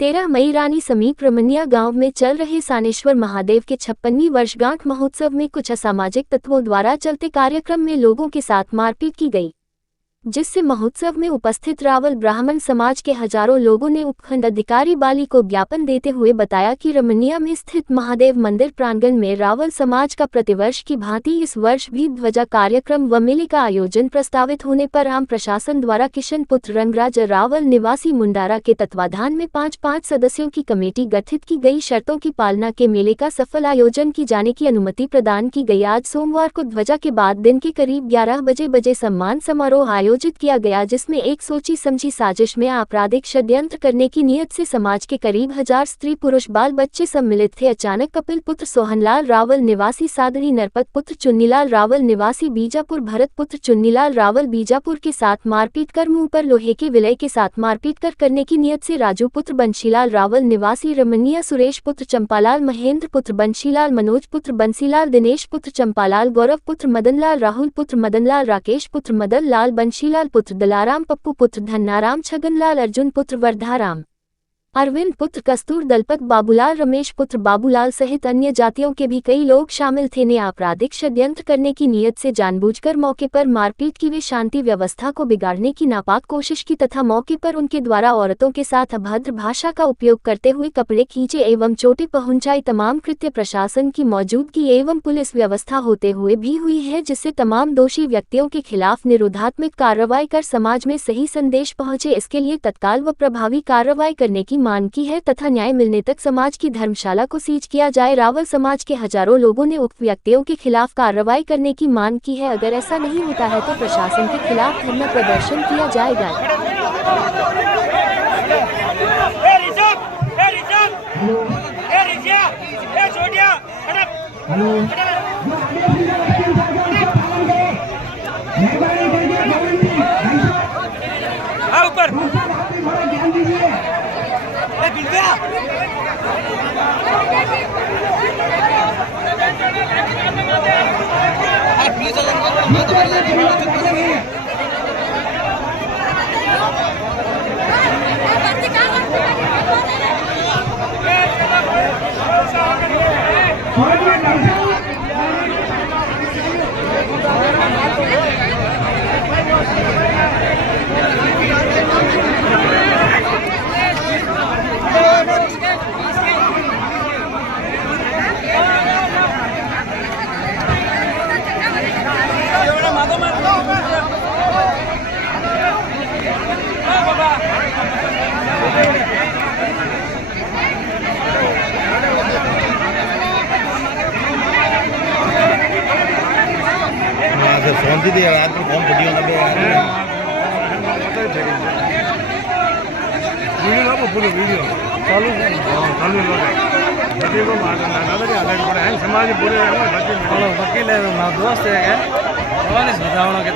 13 मई रानी समीप रमनिया गांव में चल रहे सानेश्वर महादेव के 56वीं वर्षगांठ महोत्सव में कुछ असामाजिक तत्वों द्वारा चलते कार्यक्रम में लोगों के साथ मारपीट की गई, जिससे महोत्सव में उपस्थित रावल ब्राह्मण समाज के हजारों लोगों ने उपखंड अधिकारी बाली को ज्ञापन देते हुए बताया कि रमनिया में स्थित महादेव मंदिर प्रांगण में रावल समाज का प्रतिवर्ष की भांति इस वर्ष भी ध्वजा कार्यक्रम व मेले का आयोजन प्रस्तावित होने पर आम प्रशासन द्वारा किशन पुत्र रंगराज रावल निवासी मुंडारा के तत्वाधान में 5 सदस्यों की कमेटी गठित की गई। शर्तों की पालना के मेले का सफल आयोजन की जाने की अनुमति प्रदान की गई। आज सोमवार को ध्वजा के बाद दिन के करीब 11 बजे सम्मान समारोह आयोजित किया गया, जिसमें एक सोची समझी साजिश में आपराधिक षड्यंत्र करने की नीयत से समाज के करीब 1000 स्त्री पुरुष बाल बच्चे सम्मिलित थे। अचानक कपिल पुत्र सोहनलाल रावल निवासी सादरी, नरपत पुत्र चुन्नीलाल रावल निवासी बीजापुर, भरत पुत्र चुन्नीलाल रावल बीजापुर के साथ मारपीट कर मुंह पर लोहे के विलय के साथ मारपीट करने की नीयत से राजू पुत्र बंशीलाल रावल निवासी रमनिया, सुरेश पुत्र चंपालाल, महेंद्र पुत्र बंशीलाल, मनोज पुत्र बंसीलाल, दिनेश पुत्र चंपालाल, गौरव पुत्र मदनलाल, राहुल पुत्र मदनलाल, राकेश पुत्र मदन लाल, बंशीलाल पुत्र दलाराम, पप्पू पुत्र धन्नाराम, छगनलाल, अर्जुन पुत्र वर्धाराम, अरविंद पुत्र कस्तूर, दलपत बाबूलाल, रमेश पुत्र बाबूलाल सहित अन्य जातियों के भी कई लोग शामिल थे ने आपराधिक षड्यंत्र करने की नीयत से जानबूझकर मौके पर मारपीट की वे शांति व्यवस्था को बिगाड़ने की नापाक कोशिश की तथा मौके पर उनके द्वारा औरतों के साथ अभद्र भाषा का उपयोग करते हुए कपड़े खींचे एवं चोटें पहुंचाई। तमाम कृत्य प्रशासन की मौजूदगी एवं पुलिस व्यवस्था होते हुए भी हुई है, जिससे तमाम दोषी व्यक्तियों के खिलाफ निरोधात्मक कार्रवाई कर समाज में सही संदेश पहुंचे। इसके लिए तत्काल व प्रभावी कार्रवाई करने की मांग की है तथा न्याय मिलने तक समाज की धर्मशाला को सीज किया जाए। रावल समाज के हजारों लोगों ने उक्त व्यक्तियों के खिलाफ कार्रवाई करने की मांग की है। अगर ऐसा नहीं होता है तो प्रशासन के खिलाफ धरना प्रदर्शन किया जाएगा। शांति दे रात में कौन फटी होना वीडियो पूरी वीडियो चालू चालू बच्चे को मारना अलग पड़े हैं समाज पूरे वकील है ना दोस्त है बताओ के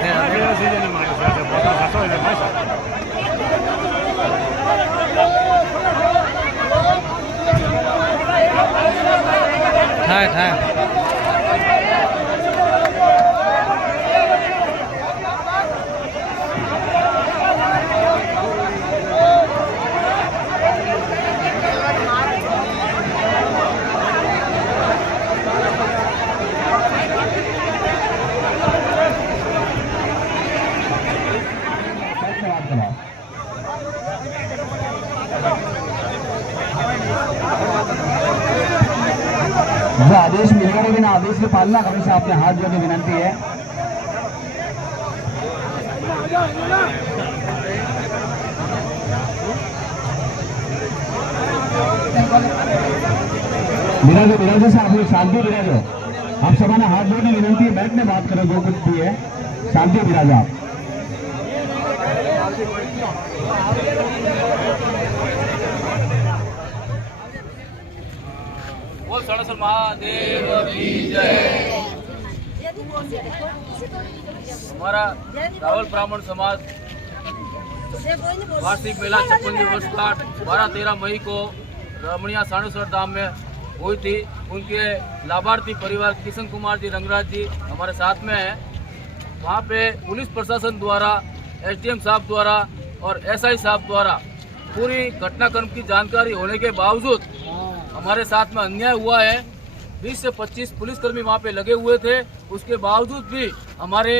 जो आदेश मिलेगा लेकिन आदेश की पालना हमेशा अपने हाथ जोड़ने विनंती है। विराजो से आप लोग शांति विराजो, आप सबने हाथ जोड़ने विनंती है। बैठने बात करो जो कुछ भी है, शांति विराजो आप। सानेश्वर महादेव की जय। हमारा रावल ब्राह्मण समाज वार्षिक मेला 56वीं वर्षगांठ 12-13 मई को रमनिया सानेश्वर धाम में हुई थी। उनके लाभार्थी परिवार किशन कुमार जी, रंगराज जी हमारे साथ में है। वहाँ पे पुलिस प्रशासन द्वारा, एसडीएम साहब द्वारा और एसआई साहब द्वारा पूरी घटनाक्रम की जानकारी होने के बावजूद हमारे साथ में अन्याय हुआ है। 20 से 25 पुलिसकर्मी वहाँ पे लगे हुए थे, उसके बावजूद भी हमारे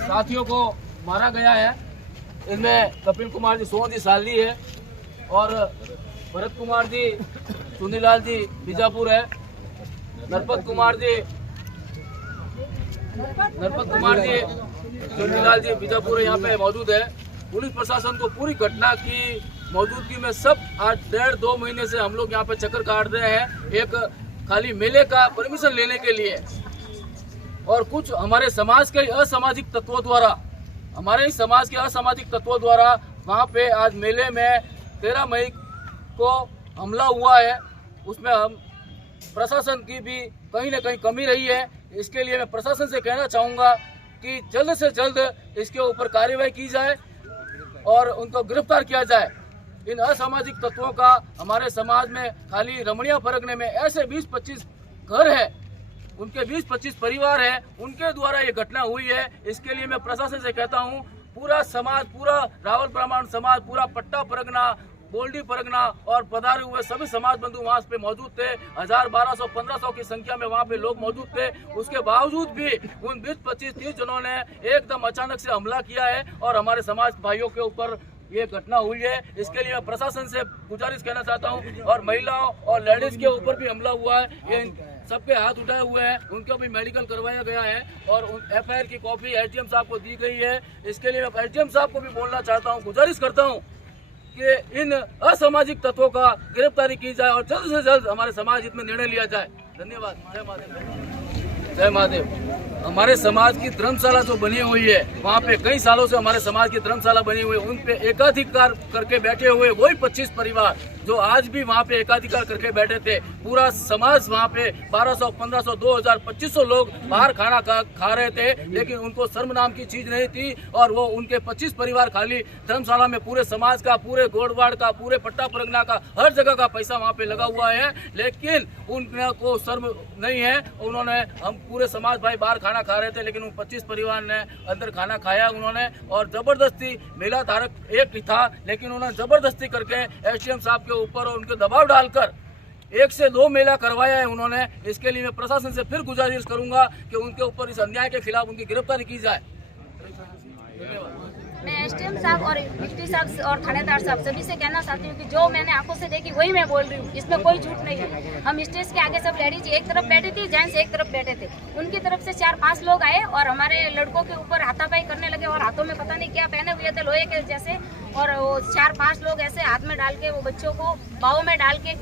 साथियों को मारा गया है। इनमें कपिल कुमार जी सोहन जी साली है और भरत कुमार जी चुनीलाल जी बीजापुर है, नरपत कुमार जी चुनीलाल जी बीजापुर यहाँ पे मौजूद है। पुलिस प्रशासन को पूरी घटना की मौजूदगी में सब आज 1.5-2 महीने से हम लोग यहाँ पे चक्कर काट रहे हैं, एक खाली मेले का परमिशन लेने के लिए। और कुछ हमारे समाज के असामाजिक तत्वों द्वारा वहाँ पे आज मेले में 13 मई को हमला हुआ है। उसमें हम प्रशासन की भी कहीं ना कहीं कमी रही है। इसके लिए मैं प्रशासन से कहना चाहूँगा कि जल्द से जल्द इसके ऊपर कार्रवाई की जाए और उनको गिरफ्तार किया जाए। इन असामाजिक तत्वों का हमारे समाज में खाली रमणिया परगने में ऐसे 20-25 घर है, उनके 20-25 परिवार है, उनके द्वारा ये घटना हुई है। इसके लिए मैं प्रशासन से कहता हूँ, पूरा समाज, पूरा रावल ब्राह्मण समाज, पूरा पट्टा परगना, बोल्डी परगना और पधारे हुए सभी समाज बंधु वहाँ पे मौजूद थे। 1000, 1200, 1500 की संख्या में वहाँ पे लोग मौजूद थे। उसके बावजूद भी उन 20-25-30 जनों ने एकदम अचानक से हमला किया है और हमारे समाज भाइयों के ऊपर ये घटना हुई है। इसके लिए मैं प्रशासन से गुजारिश कहना चाहता हूँ। और महिलाओं और लेडीज के ऊपर भी हमला हुआ है, ये सबके हाथ उठाए हुए हैं, उनको भी मेडिकल करवाया गया है और FIR की कॉपी SDM साहब को दी गई है। इसके लिए मैं SDM साहब को भी बोलना चाहता हूँ, गुजारिश करता हूँ कि इन असामाजिक तत्वों का गिरफ्तारी की जाए और जल्द से जल्द हमारे समाज हित में निर्णय लिया जाए। धन्यवाद। जय महादेव। जय महादेव। हमारे समाज की धर्मशाला जो बनी हुई है, वहाँ पे कई सालों से हमारे समाज की धर्मशाला बनी हुई है, उन पे एकाधिकार करके बैठे हुए वही 25 परिवार जो आज भी वहाँ पे एकाधिकार करके बैठे थे। पूरा समाज वहाँ पे 1200, 1500, 2000, 2500 लोग बाहर खाना खा रहे थे, लेकिन उनको शर्म नाम की चीज नहीं थी और वो उनके 25 परिवार खाली धर्मशाला में पूरे समाज का, पूरे गोड़वाड़ का, पूरे पट्टा परगना का, हर जगह का पैसा वहाँ पे लगा हुआ है, लेकिन उनको शर्म नहीं है। उन्होंने, हम पूरे समाज भाई बाहर खाना खा रहे थे, लेकिन उन 25 परिवार ने अंदर खाना खाया उन्होंने और जबरदस्ती, मेला धारक एक ही था, लेकिन उन्होंने जबरदस्ती करके SDM साहब के ऊपर और उनके दबाव डालकर 1 से 2 मेला करवाया है उन्होंने। इसके लिए मैं प्रशासन से फिर गुजारिश करूंगा कि उनके ऊपर इस अन्याय के खिलाफ उनकी गिरफ्तारी की जाए। मैं SDM साहब और डिप्टी साहब और थानेदार साहब सभी से कहना चाहती हूँ कि जो मैंने आंखों से देखी वही मैं बोल रही हूँ, इसमें कोई झूठ नहीं है। हम स्टेज के आगे सब लेडीज एक तरफ बैठी थी, जेंट्स एक तरफ बैठे थे। उनकी तरफ से 4-5 लोग आए और हमारे लड़कों के ऊपर हाथापाई करने लगे और हाथों में पता नहीं क्या पहने हुए थे, लोहे के जैसे, और वो 4-5 लोग ऐसे हाथ में डाल के वो बच्चों को बाहों में डाल के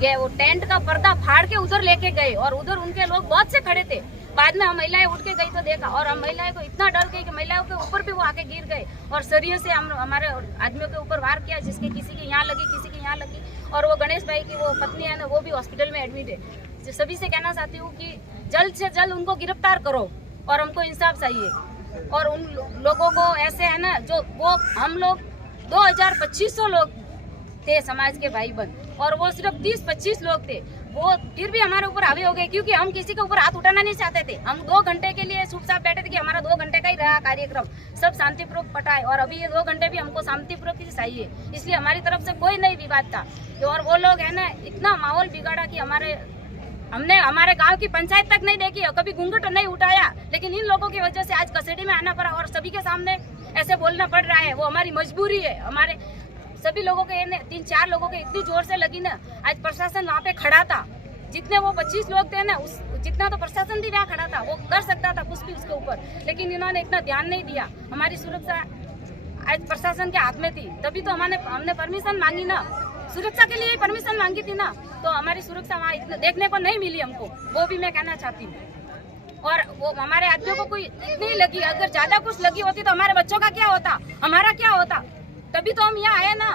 गए। वो टेंट का पर्दा फाड़ के उधर लेके गए और उधर उनके लोग बहुत से खड़े थे। बाद में हम महिलाएं उठ के गई तो देखा और हम महिलाएं को इतना डर गई कि महिलाओं के ऊपर भी वो आके गिर गए और सरिये से हम हमारे आदमियों के ऊपर वार किया, जिसके किसी की यहाँ लगी, किसी की यहाँ लगी। और वो गणेश भाई की वो पत्नी है ना, वो भी हॉस्पिटल में एडमिट है। सभी से कहना चाहती हूँ कि जल्द से जल्द उनको गिरफ्तार करो और हमको इंसाफ चाहिए। और उन लोगों को ऐसे है ना, जो वो हम लोग 2500 लोग थे समाज के भाई बहन और वो सिर्फ 30-25 लोग थे, वो फिर भी हमारे ऊपर हावी हो गए क्योंकि हम किसी के ऊपर हाथ उठाना नहीं चाहते थे। हम 2 घंटे के लिए चुपचाप बैठे थे कि हमारा 2 घंटे का ही रहा कार्यक्रम, सब शांतिपूर्वक पटाए और अभी ये 2 घंटे भी हमको शांतिपूर्वक ही चाहिए, इसलिए हमारी तरफ से कोई नहीं विवाद था। और वो लोग है ना इतना माहौल बिगाड़ा कि हमने हमारे गांव की पंचायत तक नहीं देखी और कभी घूंघट नहीं उठाया, लेकिन इन लोगों की वजह से आज कस्टडी में आना पड़ा और सभी के सामने ऐसे बोलना पड़ रहा है। वो हमारी मजबूरी है। हमारे सभी लोगों के 3-4 लोगों के इतनी जोर से लगी ना, आज प्रशासन वहाँ पे खड़ा था। जितने वो 25 लोग थे ना, जितना तो प्रशासन भी वहाँ खड़ा था, वो कर सकता था कुछ भी उसके ऊपर, लेकिन इन्होंने इतना ध्यान नहीं दिया। हमारी सुरक्षा आज प्रशासन के हाथ में थी, तभी तो हमने परमिशन मांगी ना, सुरक्षा के लिए परमिशन मांगी थी ना, तो हमारी सुरक्षा वहाँ इतना देखने को नहीं मिली हमको, वो भी मैं कहना चाहती हूँ। और वो हमारे आदमियों को कोई इतनी लगी, अगर ज्यादा कुछ लगी होती तो हमारे बच्चों का क्या होता, हमारा क्या होता, तभी तो हम यहाँ आए ना।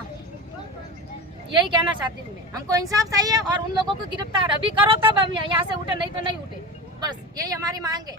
यही कहना चाहती हूँ मैं, हमको इंसाफ चाहिए और उन लोगों को गिरफ्तार अभी करो तब हम यहाँ से उठे, नहीं तो नहीं उठे। बस यही हमारी मांग है।